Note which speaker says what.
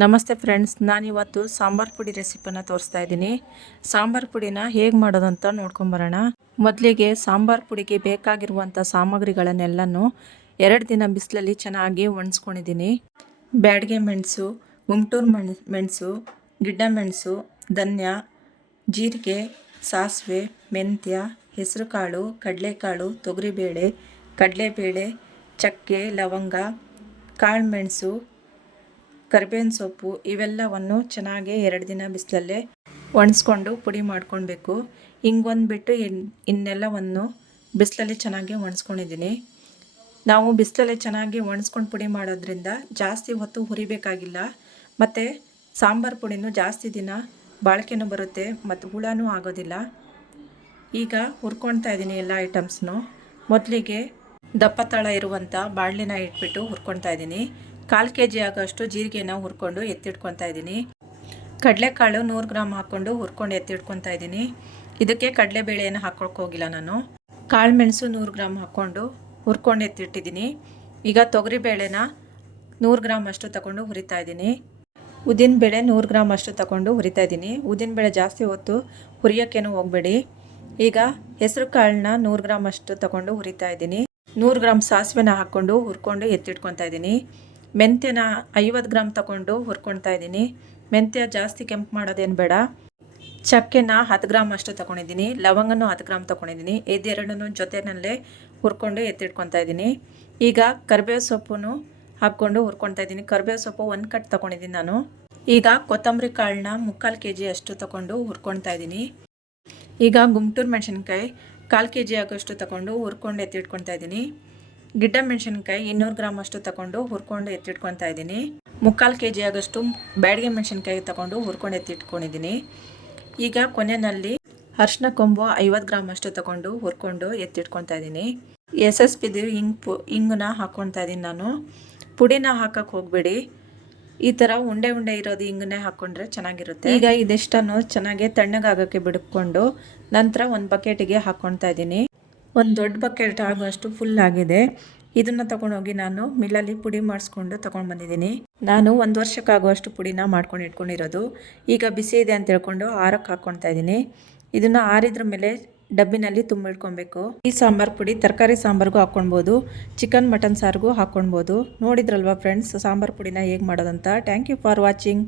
Speaker 1: ನಮಸ್ತೆ ಫ್ರೆಂಡ್ಸ್, ನಾನಿವತ್ತು ಸಾಂಬಾರು ಪುಡಿ ರೆಸಿಪಿನ ತೋರಿಸ್ತಾ ಇದ್ದೀನಿ. ಸಾಂಬಾರು ಪುಡಿನ ಹೇಗೆ ಮಾಡೋದಂತ ನೋಡ್ಕೊಂಬರೋಣ ಮೊದಲಿಗೆ ಸಾಂಬಾರು ಪುಡಿಗೆ ಬೇಕಾಗಿರುವಂಥ ಸಾಮಗ್ರಿಗಳನ್ನೆಲ್ಲನೂ ಎರಡು ದಿನ ಬಿಸಿಲಲ್ಲಿ ಚೆನ್ನಾಗಿ ಒಣಸ್ಕೊಂಡಿದ್ದೀನಿ. ಬ್ಯಾಡಗೆ ಮೆಣಸು, ಗುಂಟೂರು ಮೆಣ್, ಮೆಣಸು, ಗಿಡ್ಡ ಮೆಣಸು, ಧನ್ಯ, ಜೀರಿಗೆ, ಸಾಸಿವೆ, ಮೆಂತ್ಯ, ಹೆಸರುಕಾಳು, ಕಡಲೆಕಾಳು, ತೊಗರಿಬೇಳೆ, ಕಡಲೆಬೇಳೆ, ಚಕ್ಕೆ, ಲವಂಗ ಕಾಳುಮೆಣಸು ಕರಿಬೇವಿನ ಸೊಪ್ಪು ಇವೆಲ್ಲವನ್ನು ಚೆನ್ನಾಗಿ ಎರಡು ದಿನ ಬಿಸಿಲಲ್ಲೇ ಒಣಸ್ಕೊಂಡು ಪುಡಿ ಮಾಡ್ಕೊಳ್ಬೇಕು. ಹಿಂಗೊಂದು ಬಿಟ್ಟು ಇನ್, ಇನ್ನೆಲ್ಲವನ್ನು ಬಿಸಿಲಲ್ಲಿ ಚೆನ್ನಾಗಿ ಒಣಸ್ಕೊಂಡಿದ್ದೀನಿ. ನಾವು ಬಿಸಿಲಲ್ಲಿ ಚೆನ್ನಾಗಿ ಒಣಸ್ಕೊಂಡು ಪುಡಿ ಮಾಡೋದ್ರಿಂದ ಜಾಸ್ತಿ ಹೊತ್ತು ಹುರಿಬೇಕಾಗಿಲ್ಲ. ಮತ್ತು ಸಾಂಬಾರು ಪುಡಿನೂ ಜಾಸ್ತಿ ದಿನ ಬಾಳಿಕೆನೂ ಬರುತ್ತೆ ಮತ್ತು ಹುಳನೂ ಆಗೋದಿಲ್ಲ. ಈಗ ಹುರ್ಕೊಳ್ತಾ ಇದ್ದೀನಿ ಎಲ್ಲ ಐಟಮ್ಸ್ನು. ಮೊದಲಿಗೆ ದಪ್ಪ ತಳ ಇರುವಂಥ ಬಾಣಲಿನ ಇಟ್ಬಿಟ್ಟು ಹುರ್ಕೊಳ್ತಾ ಇದ್ದೀನಿ. ಕಾಲು ಕೆ ಜಿ ಆಗೋಷ್ಟು ಜೀರಿಗೆನ ಹುರ್ಕೊಂಡು ಎತ್ತಿಟ್ಕೊತಾ ಇದ್ದೀನಿ. ಕಡಲೆಕಾಳು ನೂರು ಗ್ರಾಮ್ ಹಾಕ್ಕೊಂಡು ಹುರ್ಕೊಂಡು ಎತ್ತಿಟ್ಕೊತಾ ಇದ್ದೀನಿ. ಇದಕ್ಕೆ ಕಡಲೆಬೇಳೆಯನ್ನು ಹಾಕ್ಕೊಳಕ್ಕೆ ಹೋಗಿಲ್ಲ ನಾನು. ಕಾಳು ಮೆಣಸು ನೂರು ಗ್ರಾಮ್ ಹಾಕ್ಕೊಂಡು ಹುರ್ಕೊಂಡು ಎತ್ತಿಟ್ಟಿದ್ದೀನಿ. ಈಗ ತೊಗರಿಬೇಳೆನ ನೂರು ಗ್ರಾಮ್ ಅಷ್ಟು ತಗೊಂಡು ಹುರಿತಾ ಇದ್ದೀನಿ. ಉದ್ದಿನಬೇಳೆ ನೂರು ಗ್ರಾಮ್ ಅಷ್ಟು ತಗೊಂಡು ಹುರಿತಾ ಇದ್ದೀನಿ. ಉದ್ದಿನಬೇಳೆ ಜಾಸ್ತಿ ಹೊತ್ತು ಹುರಿಯೋಕ್ಕೇನು ಹೋಗಬೇಡಿ. ಈಗ ಹೆಸರು ಕಾಳನ್ನ ನೂರು ಗ್ರಾಮ್ ಅಷ್ಟು ತಗೊಂಡು ಹುರಿತಾ ಇದ್ದೀನಿ. ನೂರು ಗ್ರಾಮ್ ಸಾಸಿವೆನ ಹಾಕ್ಕೊಂಡು ಹುರ್ಕೊಂಡು ಎತ್ತಿಟ್ಕೊತಾ ಇದ್ದೀನಿ. ಮೆಂತ್ಯನ ಐವತ್ತು ಗ್ರಾಮ್ ತಗೊಂಡು ಹುರ್ಕೊಳ್ತಾ ಇದ್ದೀನಿ. ಮೆಂತ್ಯ ಜಾಸ್ತಿ ಕೆಂಪು ಮಾಡೋದೇನು ಬೇಡ. ಚಕ್ಕೆನ ಹತ್ತು ಗ್ರಾಮ್ ಅಷ್ಟು ತೊಗೊಂಡಿದ್ದೀನಿ. ಲವಂಗನೂ ಹತ್ತು ಗ್ರಾಮ್ ತೊಗೊಂಡಿದ್ದೀನಿ. ಇದೆರಡನ್ನೂ ಜೊತೆನಲ್ಲೇ ಹುರ್ಕೊಂಡು ಎತ್ತಿಟ್ಕೊತಾ ಇದ್ದೀನಿ. ಈಗ ಕರಿಬೇವು ಸೊಪ್ಪು ಹಾಕ್ಕೊಂಡು ಹುರ್ಕೊಳ್ತಾ ಇದ್ದೀನಿ. ಕರಿಬೇವು ಸೊಪ್ಪು ಒಂದು ಕಟ್ ತೊಗೊಂಡಿದ್ದೀನಿ ನಾನು. ಈಗ ಕೊತ್ತಂಬರಿ ಕಾಳನ್ನ ಮುಕ್ಕಾಲು ಕೆ ಜಿ ಅಷ್ಟು ತೊಗೊಂಡು ಹುರ್ಕೊಳ್ತಾ ಇದ್ದೀನಿ. ಈಗ ಗುಂಟೂರು ಮೆಣಸಿನ್ಕಾಯಿ ಕಾಲು ಕೆ ಜಿ ಆಗೋಷ್ಟು ತಗೊಂಡು ಹುರ್ಕೊಂಡು ಎತ್ತಿಟ್ಕೊತಾ ಇದ್ದೀನಿ. ಗಿಡ್ಡ ಮೆಣಸಿನ್ಕಾಯಿ ಇನ್ನೂರು ಗ್ರಾಮ್ ಅಷ್ಟು ತಗೊಂಡು ಹುರ್ಕೊಂಡು ಎತ್ತಿಟ್ಕೊತಾ ಇದ್ದೀನಿ. ಮುಕ್ಕಾಲು ಕೆ ಜಿ ಆಗೋಷ್ಟು ಬ್ಯಾಡಿಗೆ ಮೆಣಸಿನ್ಕಾಯಿ ತಗೊಂಡು ಹುರ್ಕೊಂಡು ಎತ್ತಿಟ್ಕೊಂಡಿದ್ದೀನಿ. ಈಗ ಕೊನೆಯಲ್ಲಿ ಅರ್ಶಿನ ಕೊಂಬು ಐವತ್ತು ಗ್ರಾಮ್ ಅಷ್ಟು ತಗೊಂಡು ಹುರ್ಕೊಂಡು ಎತ್ತಿಟ್ಕೊತಾ ಇದ್ದೀನಿ. ಎಸ್ ಎಸ್ ಪಿದು ಹಿಂಗ್ ಪು ಹಿಂಗನ್ನ ಹಾಕ್ಕೊತಾ ಇದ್ದೀನಿ ನಾನು. ಪುಡಿನ ಹಾಕಕ್ಕೆ ಹೋಗಬೇಡಿ. ಈ ಥರ ಉಂಡೆ ಉಂಡೆ ಇರೋದು ಹಿಂಗನ್ನೇ ಹಾಕ್ಕೊಂಡ್ರೆ ಚೆನ್ನಾಗಿರುತ್ತೆ. ಈಗ ಇದಿಷ್ಟನ್ನು ಚೆನ್ನಾಗಿ ತಣ್ಣಗಾಗೋಕ್ಕೆ ಬಿಡ್ಕೊಂಡು ನಂತರ ಒಂದು ಬಕೆಟಿಗೆ ಹಾಕ್ಕೊತಾ ಇದ್ದೀನಿ. ಒಂದು ದೊಡ್ಡ ಬಕೆಟ್ ಆಗುವಷ್ಟು ಫುಲ್ ಆಗಿದೆ. ಇದನ್ನು ತಗೊಂಡೋಗಿ ನಾನು ಮಿಲ್ಲಲ್ಲಿ ಪುಡಿ ಮಾಡಿಸ್ಕೊಂಡು ತೊಗೊಂಡು ಬಂದಿದ್ದೀನಿ. ನಾನು ಒಂದು ವರ್ಷಕ್ಕಾಗುವಷ್ಟು ಪುಡಿನ ಮಾಡ್ಕೊಂಡು ಇಟ್ಕೊಂಡಿರೋದು. ಈಗ ಬಿಸಿ ಇದೆ ಅಂತ ಹೇಳ್ಕೊಂಡು ಆರಕ್ಕೆ ಹಾಕ್ಕೊಳ್ತಾ ಇದ್ದೀನಿ. ಇದನ್ನು ಆರಿದ್ರ ಮೇಲೆ ಡಬ್ಬಿನಲ್ಲಿ ತುಂಬಿಟ್ಕೊಬೇಕು. ಈ ಸಾಂಬಾರು ಪುಡಿ, ತರಕಾರಿ ಸಾಂಬಾರಿಗೂ ಹಾಕ್ಕೊಳ್ಬೋದು ಚಿಕನ್, ಮಟನ್ ಸಾರಿಗೂ ಹಾಕ್ಕೊಳ್ಬೋದು ನೋಡಿದ್ರಲ್ವಾ ಫ್ರೆಂಡ್ಸ್ ಸಾಂಬಾರು ಪುಡಿನ ಹೇಗೆ ಮಾಡೋದಂತ. Thank you for watching